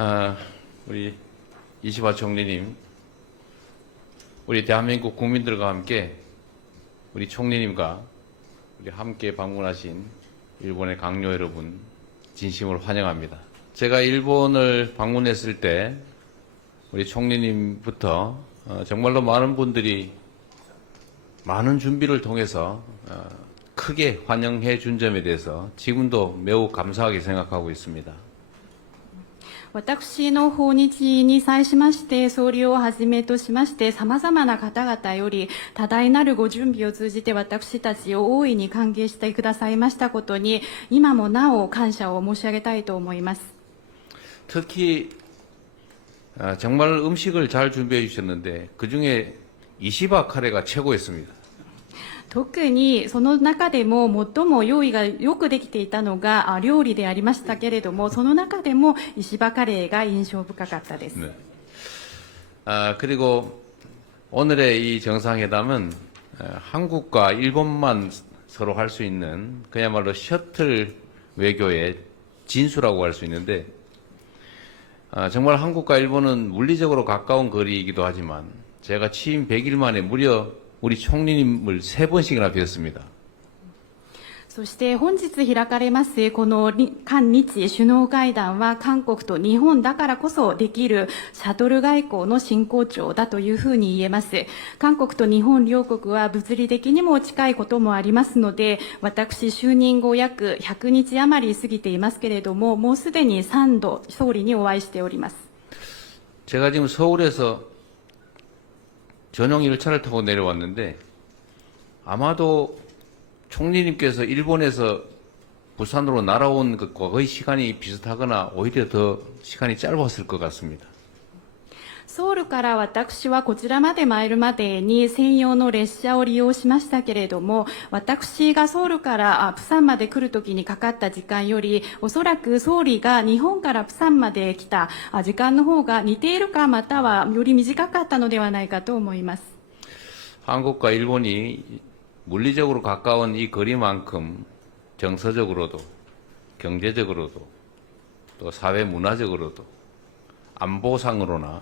아, 우리 이시바 총리님, 우리 대한민국 국민들과 함께 우리 총리님과 우리 함께 방문하신 일본의 강요 여러분 진심으로 환영합니다. 제가 일본을 방문했을 때 우리 총리님부터 어, 정말로 많은 분들이 많은 준비를 통해서 어, 크게 환영해 준 점에 대해서 지금도 매우 감사하게 생각하고 있습니다. 私の訪日に際しまして、総理をはじめとしまして、様々な方々より、多大なるご準備を通じて私たちを大いに歓迎してくださいましたことに、今もなお感謝を申し上げたいと思います。 특히 아, 정말 음식을 잘 준비해 주셨는데 그 중에 이시바 카레가 최고였습니다. 特にその中でも最も用意がよくできていたのがあ料理でありましたけれども、その中でも石破カレーが印象深かったです。 네. 아, 그리고 오늘의 이 정상회담은 어, 한국과 일본만 서로 할 수 있는 그야말로 셔틀 외교의 진수라고 할 수 있는데 아, 정말 한국과 일본은 물리적으로 가까운 거리이기도 하지만 제가 취임 100일 만에 무려 우리 총리님을 세 번씩이나 뵀습니다. そして本日開かれますこの韓日首脳会談は韓国と日本だからこそできるシャトル外交の真骨頂だというふうに言えます。韓国と日本両国は物理的にも近いこともありますので、私就任後約100日余り過ぎていますけれども、もうすでに3度総理にお会いしております。 제가 지금 서울에서 전용 열차를 타고 내려왔는데 아마도 총리님께서 일본에서 부산으로 날아온 것과 거의 시간이 비슷하거나 오히려 더 시간이 짧았을 것 같습니다. ソウルから私はこちらまで参るまでに専用の列車を利用しましたけれども、私がソウルからあプサンまで来るときにかかった時間より、おそらく総理が日本からプサンまで来たあ時間の方が似ているかまたはより短かったのではないかと思います。 한국과 일본이 물리적으로 가까운 이 거리만큼 정서적으로도 경제적으로도 또 사회 문화적으로도 안보상으로나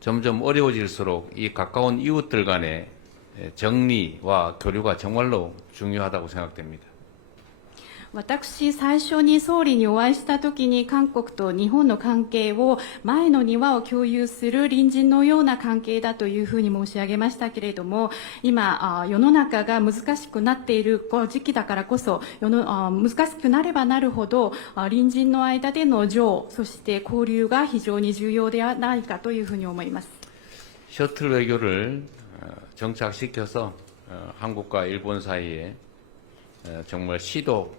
점점 어려워질수록 이 가까운 이웃들 간의 정리와 교류가 정말로 중요하다고 생각됩니다. 私最初に総理にお会いした時に韓国と日本の関係を前の庭を共有する隣人のような関係だというふうに申し上げましたけれども今あ世の中が難しくなっているこう時期だからこそ世のあ難しくなればなるほどあ隣人の間での情そして交流が非常に重要ではないかというふうに思います 셔틀 외교를 어, 정착시켜서 어, 한국과 일본 사이에 어, 정말 시도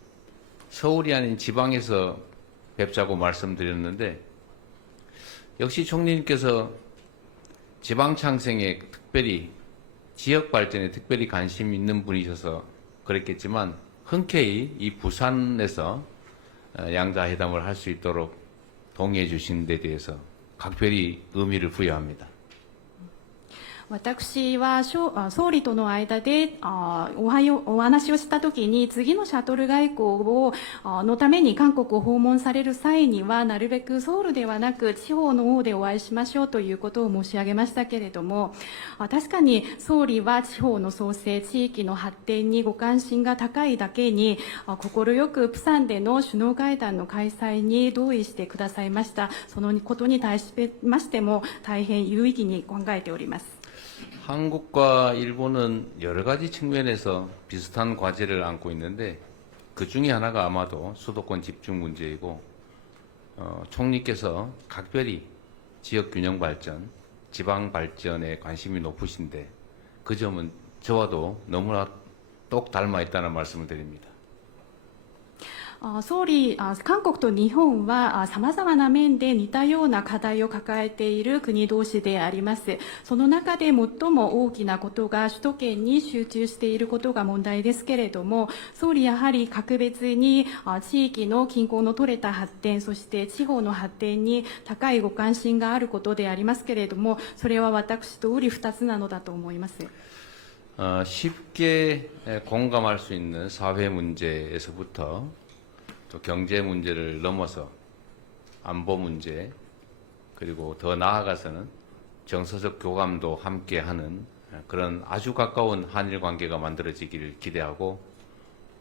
서울이 아닌 지방에서 뵙자고 말씀드렸는데 역시 총리님께서 지방 창생에 특별히 지역 발전에 특별히 관심 있는 분이셔서 그랬겠지만 흔쾌히 이 부산에서 어, 양자 회담을 할 수 있도록 동의해 주신 데 대해서 각별히 의미를 부여합니다. 私は総理との間でお話をしたときに次のシャトル外交をのために韓国を訪問される際にはなるべくソウルではなく地方の方でお会いしましょうということを申し上げましたけれども確かに総理は地方の創生地域の発展にご関心が高いだけに快くプサンでの首脳会談の開催に同意してくださいました。そのことに対しましても大変有意義に考えております。 한국과 일본은 여러 가지 측면에서 비슷한 과제를 안고 있는데 그 중에 하나가 아마도 수도권 집중 문제이고 어, 총리께서 각별히 지역 균형 발전, 지방 발전에 관심이 높으신데 그 점은 저와도 너무나 똑 닮아 있다는 말씀을 드립니다. あ総理、あ韓国と日本はさまざまな面で似たような課題を抱えている国同士であります。その中で最も大きなことが首都圏に集中していることが問題ですけれども、総理やはり格別にあ地域の均衡の取れた発展、そして地方の発展に高いご関心があることでありますけれども、それは私と瓜二つなのだと思います。 어, 쉽게 에, 공감할 수 있는 사회 문제에서부터 또 경제 문제를 넘어서 안보 문제 그리고 더 나아가서는 정서적 교감도 함께 하는 그런 아주 가까운 한일 관계가 만들어지기를 기대하고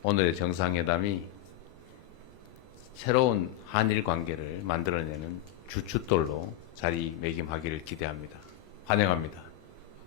오늘의 정상회담이 새로운 한일 관계를 만들어내는 주춧돌로 자리매김하기를 기대합니다. 환영합니다.